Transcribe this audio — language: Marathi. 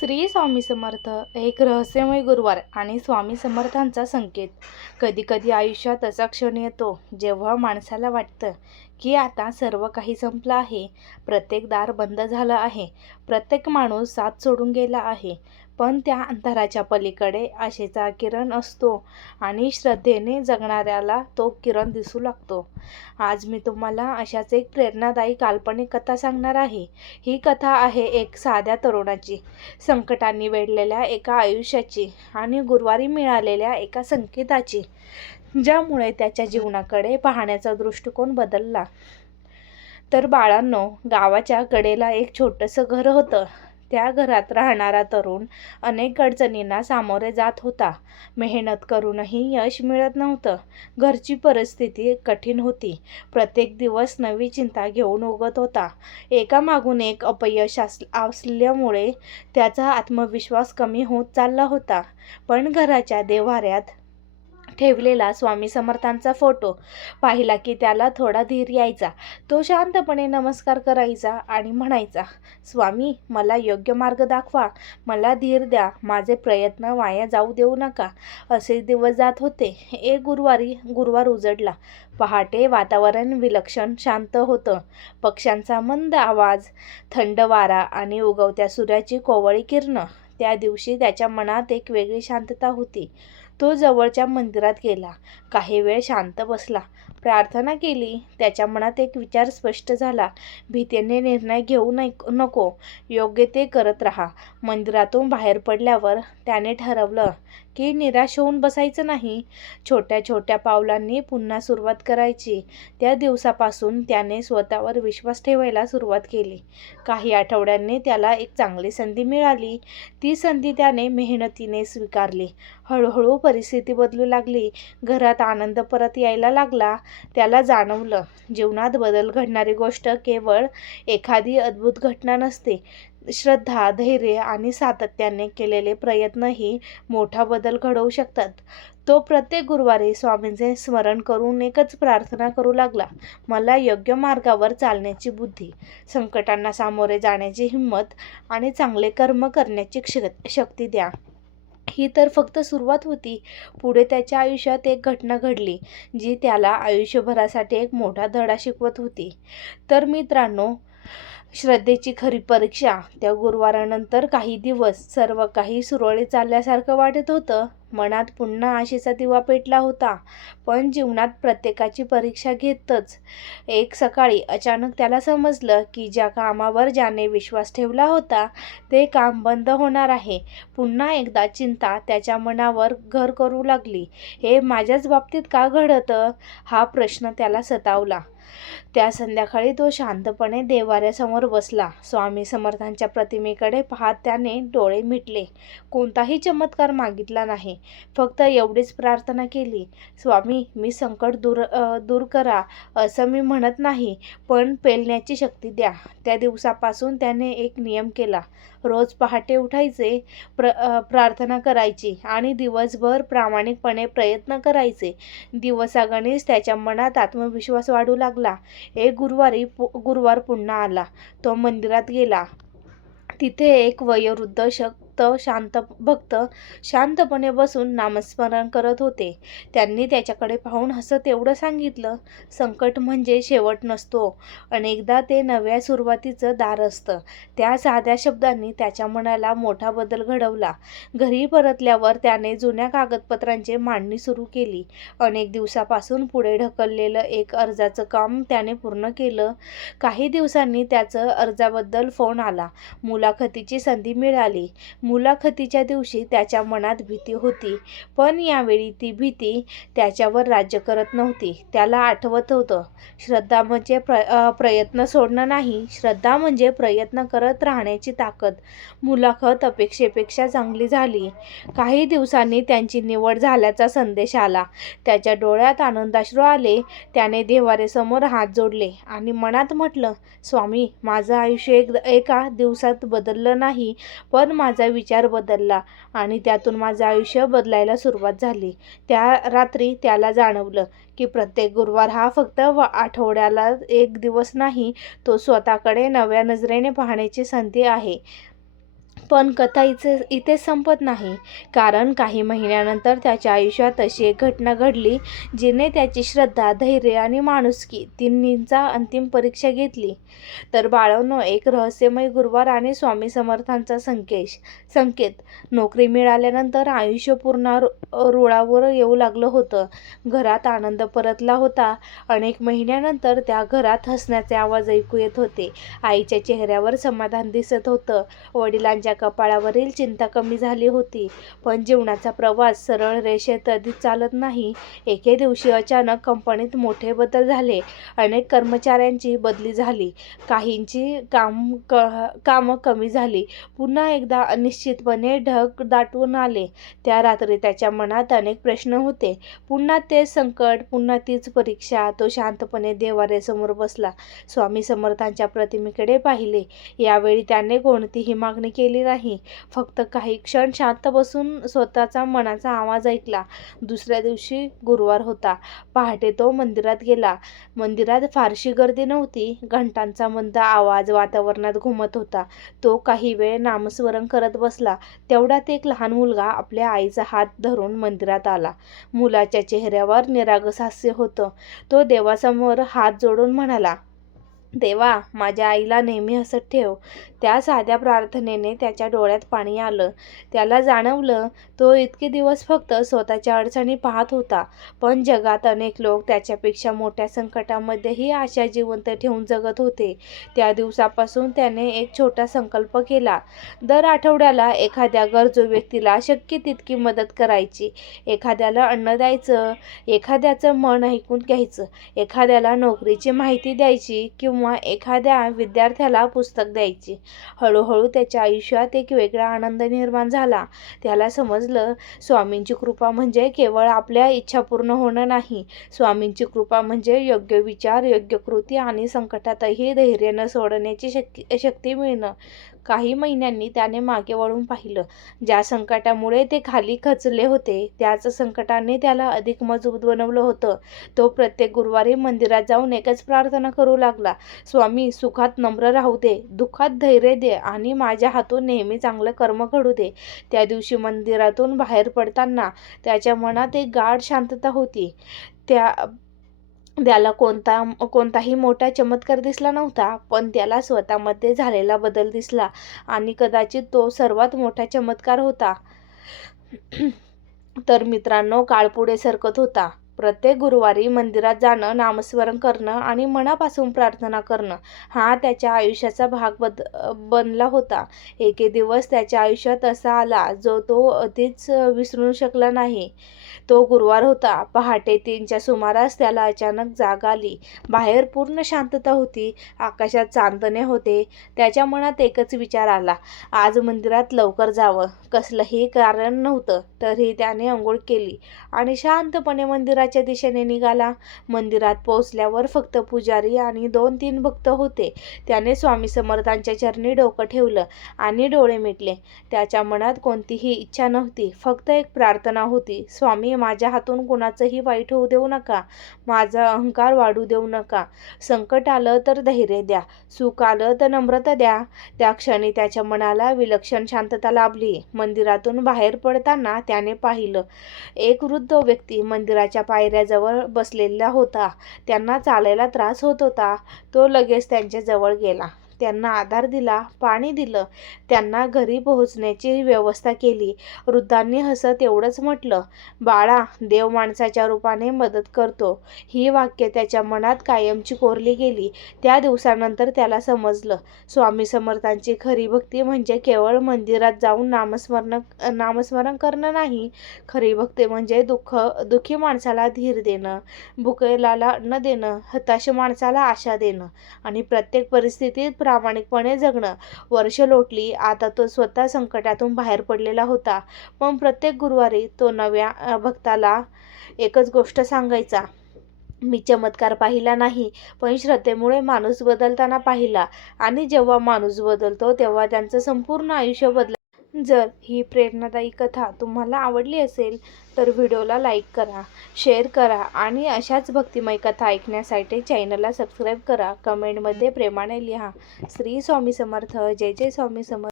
श्री स्वामी समर्थ एक रहस्यमय गुरुवार आणि स्वामी समर्थांचा संकेत. कधीकधी आयुष्यात असा क्षण येतो जेव्हा माणसाला वाटतं की आता सर्व काही संपलं आहे. प्रत्येक दार बंद झालं आहे, प्रत्येक माणूस साथ सोडून गेला आहे. पण त्या अंधाराच्या पलीकडे आशेचा किरण असतो आणि श्रद्धेने जगणाऱ्याला तो किरण दिसू लागतो. आज मी तुम्हाला अशाच एक प्रेरणादायी काल्पनिक कथा सांगणार आहे. ही कथा आहे एक साध्या तरुणाची, संकटांनी वेढलेल्या एका आयुष्याची आणि गुरुवारी मिळालेल्या एका संकेताची, ज्यामुळे त्याच्या जीवनाकडे पाहण्याचा दृष्टिकोन बदलला. तर बाळांनो, गावाच्या कडेला एक छोटंसं घर होतं. त्या घरात राहणारा तरुण अनेक अडचणींना सामोरे जात होता. मेहनत करूनही यश मिळत नव्हतं. घरची परिस्थिती कठीण होती. प्रत्येक दिवस नवी चिंता घेऊन उगत होता. एकामागून एक अपयश असल्यामुळे त्याचा आत्मविश्वास कमी होत चालला होता. पण घराच्या देव्हाऱ्यात ठेवलेला स्वामी समर्थांचा फोटो पाहिला की त्याला थोडा धीर यायचा. तो शांतपणे नमस्कार करायचा आणि म्हणायचा, स्वामी, मला योग्य मार्ग दाखवा, मला धीर द्या, माझे प्रयत्न वाया जाऊ देऊ नका. असे दिवस जात होते. एक गुरुवार उजडला. पहाटे वातावरण विलक्षण शांत होतं. पक्ष्यांचा मंद आवाज, थंड वारा आणि उगवत्या सूर्याची कोवळी किरणं. त्या दिवशी त्याच्या मनात एक वेगळी शांतता होती. तो जवळच्या मंदिरात गेला. काही वेळ शांत बसला, प्रार्थना केली. त्याच्या मनात एक विचार स्पष्ट झाला. भीतीने निर्णय घेऊ नको, योग्य ते करत राहा. मंदिरातून बाहेर पडल्यावर त्याने ठरवलं की निराश होऊन बसायचं नाही. छोट्या छोट्या पावलांनी पुन्हा सुरुवात करायची. त्या दिवसापासून त्याने स्वतःवर विश्वास ठेवायला सुरुवात केली. काही आठवड्यांनी त्याला एक चांगली संधी मिळाली. ती संधी त्याने मेहनतीने स्वीकारली. हळूहळू परिस्थिती बदलू लागली. घरात आनंद परत यायला लागला. त्याला जाणवलं, जीवनात बदल घडणारी गोष्ट केवळ एखादी अद्भुत घटना नसते. श्रद्धा, धैर्य आणि सातत्याने केलेले प्रयत्नही मोठा बदल घडवू शकतात. तो प्रत्येक गुरुवारी स्वामींचे स्मरण करून एकच प्रार्थना करू लागला, मला योग्य मार्गावर चालण्याची बुद्धी, संकटांना सामोरे जाण्याची हिंमत आणि चांगले कर्म करण्याची शक्ती द्या. ही तर फक्त सुरुवात होती. पुढे त्याच्या आयुष्यात एक घटना घडली जी त्याला आयुष्यभरासाठी एक मोठा धडा शिकवत होती. तर मित्रांनो, श्रद्धेची खरी परीक्षा. त्या गुरुवारानंतर काही दिवस सर्व काही सुरळीत चालल्यासारखं वाटत होतं. मनात पुन्हा आशेचा दिवा पेटला होता. पण जीवनात प्रत्येकाची परीक्षा घेतच. एक सकाळी अचानक त्याला समजलं की ज्या कामावर ज्याने विश्वास ठेवला होता ते काम बंद होणार आहे. पुन्हा एकदा चिंता त्याच्या मनावर घर करू लागली. हे माझ्याच बाबतीत का घडतं? हा प्रश्न त्याला सतावला. त्या संध्याकाळी तो शांतपणे देव्हाऱ्यासमोर बसला. स्वामी समर्थांच्या प्रतिमेकडे पाहत त्याने डोळे मिटले. कोणताही चमत्कार मागितला नाही, फक्त एवढीच प्रार्थना केली, स्वामी, मी संकट दूर करा असं मी म्हणत नाही, पण पेलण्याची शक्ती द्या. त्या दिवसापासून त्याने एक नियम केला. रोज पहाटे उठायचे, प्रार्थना करायची आणि दिवसभर प्रामाणिकपणे प्रयत्न करायचे. दिवसागणिक त्याच्या मनात आत्मविश्वास वाढू लागला. एक गुरुवार पुन्हा आला. तो मंदिरात गेला. तिथे एक वयोवृद्ध भक्त शांतपणे बसून नामस्मरण करत होते. त्यांनी त्याच्याकडे पाहून हसत एवढं सांगितलं, संकट म्हणजे शेवट नसतो, अनेकदा ते नव्या सुरुवातीचं दार असतं. त्या साध्या शब्दांनी त्याच्या मनाला मोठा बदल घडवला. घरी परतल्यावर त्याने जुन्या कागदपत्रांची मांडणी सुरू केली. अनेक दिवसापासून पुढे ढकललेलं एक अर्जाचं काम त्याने पूर्ण केलं. काही दिवसांनी त्याचं अर्जाबद्दल फोन आला. मुलाखतीची संधी मिळाली. मुलाखतीच्या दिवशी त्याच्या मनात भीती होती, पण यावेळी ती भीती त्याच्यावर राज्य करत नव्हती. त्याला आठवत होतं, श्रद्धा म्हणजे प्रयत्न सोडणं नाही, श्रद्धा म्हणजे प्रयत्न करत राहण्याची ताकद. मुलाखत अपेक्षेपेक्षा चांगली झाली. काही दिवसांनी त्यांची निवड झाल्याचा संदेश आला. त्याच्या डोळ्यात आनंदाश्रू आले. त्याने देव्हाऱ्यासमोर हात जोडले आणि मनात म्हटलं, स्वामी, माझं आयुष्य एका दिवसात बदललं नाही, पण माझा विचार बदलला आणि त्यातून माझं आयुष्य बदलायला सुरुवात झाली. त्या रात्री त्याला जाणवलं की प्रत्येक गुरुवार हा फक्त आठवड्याला एक दिवस नाही, तो स्वतःकडे नव्या नजरेने पाहण्याची संधी आहे. पण कथा इथेच संपत नाही, कारण काही महिन्यानंतर त्याच्या आयुष्यात अशी एक घटना घडली जिने त्याची श्रद्धा, धैर्य आणि माणुसकी तिन्हींचा अंतिम परीक्षा घेतली. तर बाळांनो, एक रहस्यमय गुरुवार आणि स्वामी समर्थांचा संकेत. नोकरी मिळाल्यानंतर आयुष्य पूर्ण रुळावर येऊ लागलं होतं. घरात आनंद परतला होता. अनेक महिन्यानंतर त्या घरात हसण्याचे आवाज ऐकू येत होते. आईच्या चेहऱ्यावर समाधान दिसत होतं. वडिलांच्या कपाळावरील चिंता कमी झाली होती. पण जीवनाचा प्रवास सरळ रेषेत कधीच चालत नाही. एके दिवशी अचानक कंपनीत मोठे बदल झाले. अनेक कर्मचाऱ्यांची बदली झाली. काहींची कामं कमी झाली. पुन्हा एकदा अनिश्चितपणे ढग दाटून आले. त्या रात्री त्याच्या मनात अनेक प्रश्न होते. पुन्हा तेच संकट, पुन्हा तीच परीक्षा. तो शांतपणे देवाऱ्यासमोर बसला. स्वामी समर्थांच्या प्रतिमेकडे पाहिले. यावेळी त्याने कोणतीही मागणी केली नाही. फक्त काही क्षण शांत बसून स्वतःचा मनाचा आवाज ऐकला. दुसऱ्या दिवशी गुरुवार होता. पहाटे तो मंदिरात गेला. मंदिरात फारशी गर्दी नव्हती. घंटांचा मंद आवाज वातावरणात घुमत होता. तो काही वेळ नामस्मरण करत बसला. तेवढ्यात एक लहान मुलगा आपल्या आईचा हात धरून मंदिरात आला. मुलाच्या चेहऱ्यावर निरागस हास्य होतं. तो देवासमोर हात जोडून म्हणाला, देवा, माझ्या आईला नेहमी हसत ठेव. त्या साध्या प्रार्थनेने त्याच्या डोळ्यात पाणी आलं. त्याला जाणवलं, तो इतके दिवस फक्त स्वतःच्या अडचणी पाहत होता, पण जगात अनेक लोक त्याच्यापेक्षा मोठ्या संकटामध्येही आशा जिवंत ठेवून जगत होते. त्या दिवसापासून त्याने एक छोटा संकल्प केला. दर आठवड्याला एखाद्या गरजू व्यक्तीला शक्य तितकी मदत करायची. एखाद्याला अन्न द्यायचं, एखाद्याचं मन ऐकून घ्यायचं, एखाद्याला नोकरीची माहिती द्यायची किंवा एखाद्या विद्यार्थ्याला पुस्तक द्यायची. हळूहळू त्याच्या आयुष्यात एक वेगळा आनंद निर्माण झाला. त्याला समजलं, स्वामींची कृपा म्हणजे केवळ आपल्या इच्छा पूर्ण होणं नाही. स्वामींची कृपा म्हणजे योग्य विचार, योग्य कृती आणि संकटातही धैर्य न सोडण्याची शक्ती मिळणं. काही महिन्यांनी त्याने मागे वळून पाहिलं. ज्या संकटामुळे ते खाली खचले होते, त्याच संकटाने त्याला अधिक मजबूत बनवलं होतं. तो प्रत्येक गुरुवारी मंदिरात जाऊन एकच प्रार्थना करू लागला, स्वामी, सुखात नम्र राहू दे, दुःखात धैर्य दे आणि माझ्या हातून नेहमी चांगलं कर्म घडू दे. त्या दिवशी मंदिरातून बाहेर पडताना त्याच्या मनात एक गाढ शांतता होती. त्याला कोणताही मोठा चमत्कार दिसला नव्हता, पण त्याला स्वतःमध्ये झालेला बदल दिसला आणि कदाचित तो सर्वात मोठा चमत्कार होता. तर मित्रांनो, काळ पुढे सरकत होता. प्रत्येक गुरुवारी मंदिरात जाणं, नामस्मरण करणं आणि मनापासून प्रार्थना करणं हा त्याच्या आयुष्याचा भाग बनला होता. एके दिवस त्याच्या आयुष्यात असा आला जो तो कधीच विसरू शकला नाही. तो गुरुवार होता. पहाटे 3च्या सुमारास त्याला अचानक जाग आली. बाहेर पूर्ण शांतता होती. आकाशात चांदणे होते. त्याच्या मनात एकच विचार आला, आज मंदिरात लवकर जावं. कसलंही कारण नव्हतं, तरीही त्याने अंघोळ केली आणि शांतपणे मंदिराच्या दिशेने निघाला. मंदिरात पोहोचल्यावर फक्त पुजारी आणि 2-3 भक्त होते. त्याने स्वामी समर्थांच्या चरणी डोकं ठेवलं आणि डोळे मिटले. त्याच्या मनात कोणतीही इच्छा नव्हती, फक्त एक प्रार्थना होती, स्वामी, माझ्या हातून कुणाचंही वाईट होऊ देऊ नका. माझा अहंकार वाढू देऊ नका. संकट आलं तर धैर्य द्या, सुख आलं तर नम्रता द्या. त्या क्षणी त्याच्या मनाला विलक्षण शांतता लाभली. मंदिरातून बाहेर पडताना त्याने पाहिलं, एक वृद्ध व्यक्ती मंदिराच्या पायऱ्याजवळ बसलेला होता. त्यांना चालायला त्रास होत होता. तो लगेच त्यांच्या जवळ गेला. त्यांना आधार दिला, पाणी दिलं, त्यांना घरी पोहोचण्याची व्यवस्था केली. वृद्धांनी हसत एवढंच म्हटलं, बाळा, देव माणसाच्या रूपाने मदत करतो. ही वाक्य त्याच्या मनात कायमची कोरली गेली. त्या दिवसानंतर त्याला समजलं, स्वामी समर्थांची खरी भक्ती म्हणजे केवळ मंदिरात जाऊन नामस्मरण करणं नाही. खरी भक्ती म्हणजे दुःखी माणसाला धीर देणं, भुकेल्याला अन्न देणं, हताश माणसाला आशा देणं आणि प्रत्येक परिस्थितीत प्रामाणिकपणे जगणं. वर्ष लोटली. आता तो स्वतः संकटातून बाहेर पडलेला होता. पण प्रत्येक गुरुवारी तो नव्या भक्ताला एकच गोष्ट सांगायचा, मी चमत्कार पाहिला नाही, पण श्रद्धेमुळे माणूस बदलताना पाहिला. आणि जेव्हा माणूस बदलतो तेव्हा त्यांचं संपूर्ण आयुष्य बदलतं. जर ही प्रेरणादायी कथा तुम्हाला आवडली असेल तर व्हिडिओला लाईक करा, शेअर करा आणि अशाच भक्तिमय कथा ऐकण्यासाठी चॅनलला सबस्क्राईब करा. कमेंटमध्ये प्रेमाने लिहा. श्री स्वामी समर्थ. जय जय स्वामी समर्थ.